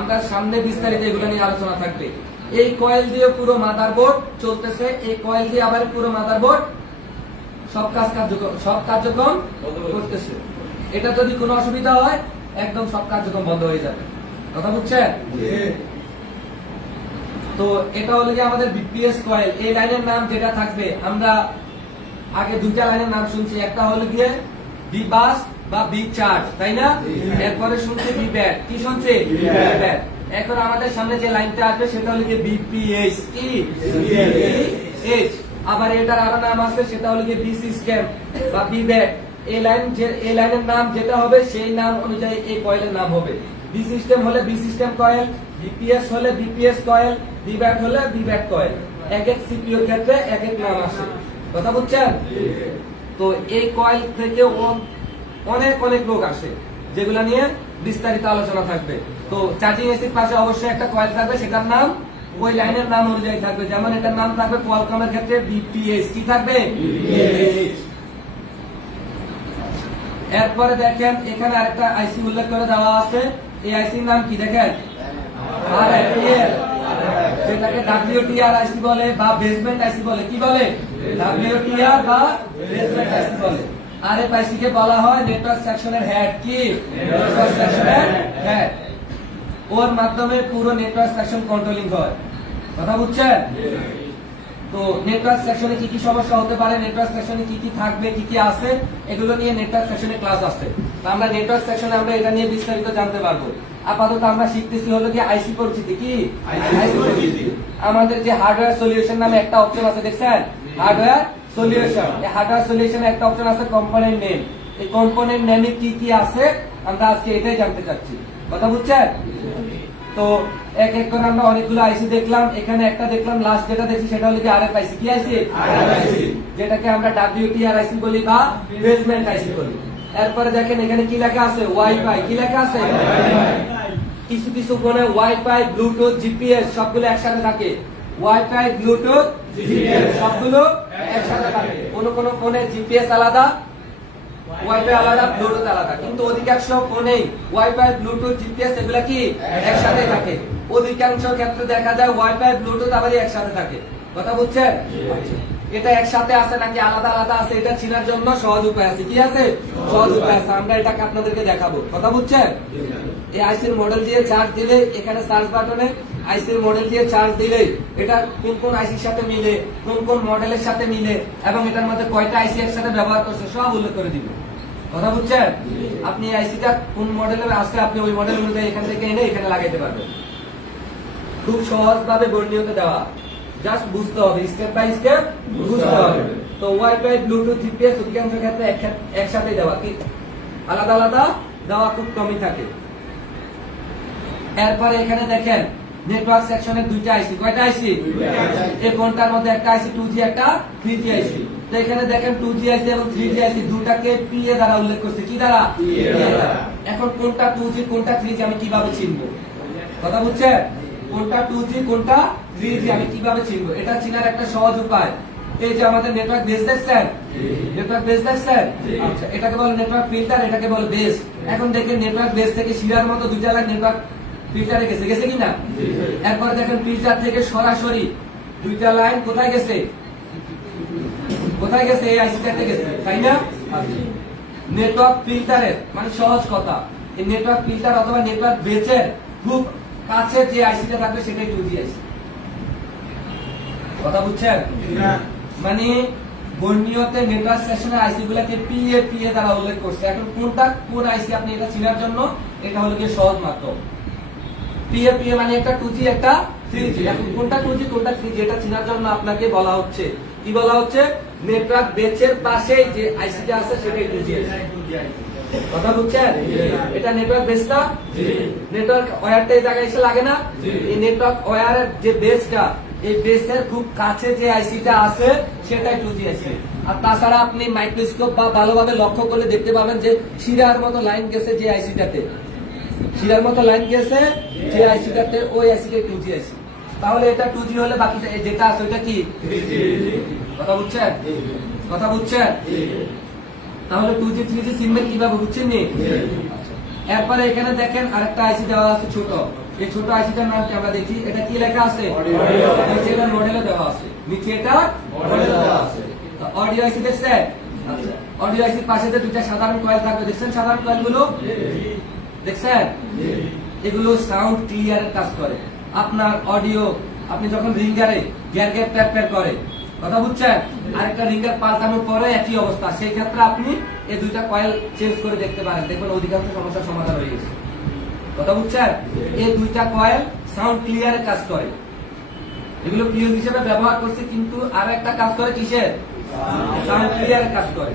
আমরা সামনে বিস্তারিত এগুলো নিয়ে আলোচনা থাকবে। এই কয়েল দিয়ে পুরো মাদারবোর্ড চলতেছে। এই কয়েল দিয়ে আবার পুরো মাদারবোর্ড সব কাজ কার্যক্রম সব কার্যক্রম করতেছে। এটা যদি কোনো অসুবিধা হয়, একদম সব কার্যক্রম বন্ধ হয়ে যাবে। কথা বুঝছেন? তো এটা হলো আমাদের বিপিএস কয়েল এই লাইনের নাম যেটা থাকবে আমরা আগে দুইটা লাইনের নাম শুনছি। একটা হলো গিয়ে বি বাস বা বি চার্জ তাই না? এরপরে শুনছি বি ব্যাট কি শুনছি? B-BAT। ব্যাট এখন আমাদের সামনে যে লাইনটা আসবে সেটা হলো গিয়ে বিপিএস কি? এইচ আবার এটার আরও নাম আছে সেটা হলো গিয়ে বি সিস্টেম বা বি ব্যাট এই লাইন যে এই লাইনের নাম যেটা হবে সেই নাম অনুযায়ী এই কয়েলের নাম হবে। বি সিস্টেম হলে বি সিস্টেম কয়েল বিপিএস হলে বিপিএস কয়েল বি ব্যাট হলে বি ব্যাট কয়েল এক এক সিপিওর ক্ষেত্রে এক এক নাম আসে। কথা বুঝছেন? তো এই কয়েল থেকে অনেক অনেক লোক আসে, যেগুলো নিয়ে বিস্তারিত আলোচনা থাকবে। তো চার্জিং এসির পাশে অবশ্যই একটা কয়েল থাকবে, সেটার নাম ওই লাইনের নাম অনুযায়ী থাকবে। যেমন এটার নাম থাকবে কোয়ালকমের ক্ষেত্রে বিপিএস কি থাকবে? এরপরে দেখেন, এখানে আরেকটা আইসি উল্লেখ করে দেওয়া আছে। এই আইসির নাম কি দেখেন? RFPL যেটাকে ডাব্লিউটিআর আইসি বলে বা বেসমেন্ট আইসি বলে। কি বলে? ডাব্লিউটিআর বা বেসমেন্ট আইসি বলে। আরএফ আইসি কে বলা হয় নেটওয়ার্ক সেকশনের হেড কি? নেটওয়ার্ক সেকশনের হেড ওর মাধ্যমে পুরো নেটওয়ার্ক সেকশন কন্ট্রোলিং হয়। কথা বুঝছেন? তো নেটওয়ার্ক সেকশনে কি কি সমস্যা হতে পারে নেটওয়ার্ক সেকশনে কি কি থাকবে কি কি আছে এগুলো নিয়ে নেটওয়ার্ক সেকশনে ক্লাস আসছে। তো আমরা নেটওয়ার্ক সেকশনে আমরা এটা নিয়ে বিস্তারিত জানতে পারব। আপাতত আমরা শিখতেছি হলো কি আইসি পরিচিতি কি? আইসি পরিচিতি। আমাদের যে হার্ডওয়্যার সলিউশন নামে একটা অপশন আছে দেখছেন? হার্ডওয়্যার সলিউশন এই হার্ডওয়্যার সলিউশনে একটা অপশন আছে কম্পোনেন্ট নেম এই কম্পোনেন্ট নেমে কি কি আছে? আমরা আজকে এটাই জানতে চাচ্ছি। কথা বুঝছেন? তো এক এক করে আমরা অনেকগুলো আইসি দেখলাম। এখানে একটা দেখলাম লাস্ট যেটা দেখছি সেটা হলো কি আরএফ আইসি কি আইসি যেটাকে আমরা ডাব্লিউটিআর আইসি বলি বা বেসমেন্ট আইসি বলি। এরপরে দেখেন এখানে কি লেখা আছে? ওয়াইফাই কি লেখা আছে? কিছু কিছু ফোনে ওয়াইফাই ব্লুটুথ জিপিএস সবগুলো একসাথে থাকে। ওয়াইফাই ব্লুটুথ জিপিএস সবগুলো একসাথে থাকে। কোন কোন ফোনে জিপিএস আলাদা ওয়াইফাই আলাদা ব্লুটুথ আলাদা। কিন্তু অধিকাংশ ফোনেই ওয়াইফাই ব্লুটুথ জিপিএস এগুলা কি একসাথে থাকে? অধিকাংশ ক্ষেত্রে দেখা যায় ওয়াইফাই ব্লুটুথ আবার একসাথে থাকে। কথা বুঝছেন? এটা একসাথে আছে নাকি আলাদা আলাদা আছে? এটা চিনার জন্য সহজ উপায় আছে। কি আছে? সহজ উপায় আছে। আমরা এটাকে আপনাদেরকে দেখাবো। কথা বুঝছেন? এই আইসির মডেল দিয়ে চার্জ দিলে এখানে সার্চ বাটনে আইসির মডেল দিয়ে চার্জ দিলে এটা কোন কোন আইসির সাথে মিলে, কোন কোন মডেলের সাথে মিলে এবং এটার মধ্যে কয়টা আইসি একসাথে ব্যবহার করছে সব উল্লেখ করে দিবে। কথা বুঝছেন? আপনি আইসিটা কোন মডেলের আছে, আপনি ওই মডেল অনুযায়ী এখান থেকে এনে এখানে লাগাইতে পারবেন। খুব সহজ ভাবে বর্ণীয়তে দেওয়া। জাস্ট বুঝতে হবে স্টেপ বাই স্টেপ বুঝতে হবে তো ওয়াইফাই ব্লুটুথ জিপিএস অধিকাংশ ক্ষেত্রে একসাথে দেওয়া কি? আলাদা আলাদা দেওয়া খুব কমই থাকে। এরপরে এখানে দেখেন নেটওয়ার্ক সেকশনে দুইটা আইসি কয়টা আইসি এই ফোনটার মধ্যে একটা আইসি টু জি একটা থ্রি জি আইসি তো এখানে দেখেন টু জি আইসি এবং থ্রি জি আইসি দুটাকে পি এ দ্বারা উল্লেখ করছে। কি দ্বারা? দ্বারা। এখন কোনটা টু জি কোনটা থ্রি জি আমি কীভাবে চিনবো? কথা বুঝছেন? কোনটা টু জি কোনটা থ্রি জি আমি কীভাবে চিনবো? এটা চিনার একটা সহজ উপায়। এই যে আমাদের নেটওয়ার্ক বেস দেখছেন? নেটওয়ার্ক বেস দেখছেন। আচ্ছা এটাকে বলে নেটওয়ার্ক ফিল্টার এটাকে বলে বেস এখন দেখেন নেটওয়ার্ক বেস থেকে শিরার মতো দুইটা লাইন নেটওয়ার্ক ফিল্টারে গেছে। গেছে কিনা এরপর দেখেন ফিল্টার থেকে সরাসরি দুইটা লাইন কোথায় গেছে? কোথায় গেছে? এই আইসিটাতে গেছে তাই না? নেটওয়ার্ক ফিল্টারের মানে সহজ কথা। এই নেটওয়ার্ক ফিল্টার অথবা নেটওয়ার্ক বেচের খুব কাছে যে আইসিটা থাকবে সেটাই টু জি আইসি। কথা বুঝছেন? মানে বর্ণীয়তে নেটওয়ার্ক সেকশনের আইসি গুলাকে পিএ পিএ দ্বারা উল্লেখ করছে। এখন কোনটা কোন আইসি আপনি এটা চিনার জন্য? এটা হলো গিয়ে সহজ মাধ্যম। পিএ পিএ মানে একটা টু জি একটা থ্রি জি এখন কোনটা টু জি কোনটা থ্রি জি এটা চিনার জন্য আপনাকে বলা হচ্ছে। কি বলা হচ্ছে? নেটওয়ার্ক বেচের পাশেই যে আইসিটা আছে সেটাই টু জি কথা বুঝছেন? এটা নেটওয়ার্ক বেসটা নেটওয়ার্ক ওয়্যারটা এই জায়গায় এসে লাগে না? এই নেটওয়ার্ক ওয়্যারের যে বেসটা এই বেসের খুব কাছে যে আইসিটা আছে সেটাই টু জি আইসি আর তাছাড়া আপনি মাইক্রোস্কোপ বা ভালোভাবে লক্ষ্য করলে দেখতে পাবেন যে শিরার মতো লাইন গেছে যে আইসিটাতে শিরার মতো লাইন গেছে যে আইসিটাতে ওই আইসিটা টু জি আইসি তাহলে এটা টু জি হলে বাকিটা এই যেটা আছে ওইটা কি? কথা বুঝছেন? কথা বুঝছেন? তাহলে টু জি থ্রি জি সিমবেন কীভাবে বুঝছেন নি? আচ্ছা। এরপরে এখানে দেখেন আরেকটা আইসি দেওয়া আছে ছোট। এই ছোট আইসিটার নাম কি আমরা দেখি। এটা কি লেখা আছে? নিচে এটা মডেলে দেওয়া আছে। নিচে এটা মডেলে দেওয়া আছে। অডিও আইসি দেখছেন? অডিও আইসির পাশে যে দুইটা সাধারণ কয়েল থাকবে দেখছেন সাধারণ কয়েলগুলো? দেখছেন? এগুলো সাউন্ড ক্লিয়ারের কাজ করে। আপনার অডিও আপনি যখন রিঙ্গারে গ্যার গ্যার ট্যাপ ট্যাপ করে কথা বুঝছেন? আরেকটা রিঙ্গার পাল্টানোর পরে একই অবস্থা। সেই ক্ষেত্রে আপনি এই দুইটা কয়েল চেঞ্জ করে দেখতে পারেন। দেখবেন অধিকাংশ সমস্যার সমাধান হয়ে গেছে। কথা বুঝছেন? এই দুইটা কয়েল সাউন্ড ক্লিয়ারের কাজ করে। এগুলো পিওর হিসেবে ব্যবহার করছে, কিন্তু আর একটা কাজ করে কিসের? সাউন্ড ক্লিয়ারের কাজ করে।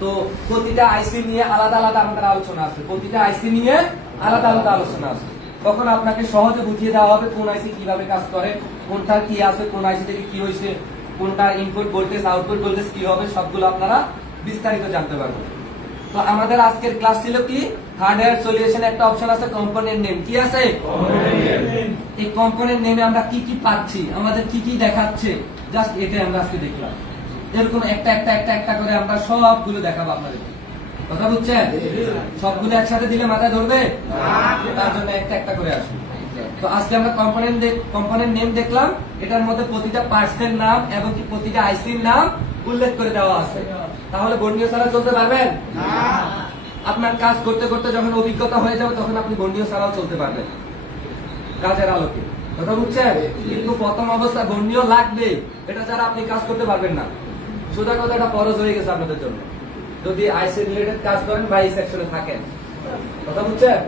তো প্রতিটা আইসি নিয়ে আলাদা আলাদা আমাদের আলোচনা আছে। প্রতিটা আইসি নিয়ে আলাদা আলাদা আলোচনা আছে। তখন আপনাকে সহজে বুঝিয়ে দেওয়া হবে কোন আইসি কীভাবে কাজ করে, কোনটা কি আছে, কোন আইসি থেকে কি হয়েছে কোনটা ইনপুট ভোল্টেজ আউটপুট ভোল্টেজ কি হবে সবগুলো আপনারা বিস্তারিত জানতে পারবেন। তো আমাদের আজকের ক্লাস ছিল কি? হার্ডওয়্যার সলিউশন একটা অপশন আছে কম্পোনেন্ট নেম কি আছে? এই কম্পোনেন্ট নেমে আমরা কি কি পাচ্ছি? আমাদের কি কি দেখাচ্ছে? জাস্ট এটাই আমরা আজকে দেখলাম। এরকম একটা একটা একটা একটা করে আমরা সবগুলো দেখাবো আপনাদের কথা বুঝছেন? সবগুলো একসাথে দিলে মাথায় ধরবে? তার জন্য একটা একটা করে আসুন তো আজকে আমরা কম্পোনেন্ট কম্পোনেন্ট নেম দেখলাম এটার মধ্যে প্রতিটা পার্টসের নাম এবং কি প্রতিটা আইসির নাম উল্লেখ করে দেওয়া আছে। তাহলে বর্ণীয় ছাড়া চলতে পারবেন? আপনার কাজ করতে করতে যখন অভিজ্ঞতা হয়ে যাবে তখন আপনি বর্ণীয় ছাড়াও চলতে পারবেন। কাজের আলোকে। কথা বুঝছেন? কিন্তু প্রথম অবস্থা বর্ণীয় লাগবে এটা ছাড়া আপনি কাজ করতে পারবেন না। সোজা কথা এটা ফরজ হয়ে গেছে আপনাদের জন্য। যদি আইসি রিলেটেড কাজ করেন বা এই সেকশনে থাকেন। কথা বুঝছেন?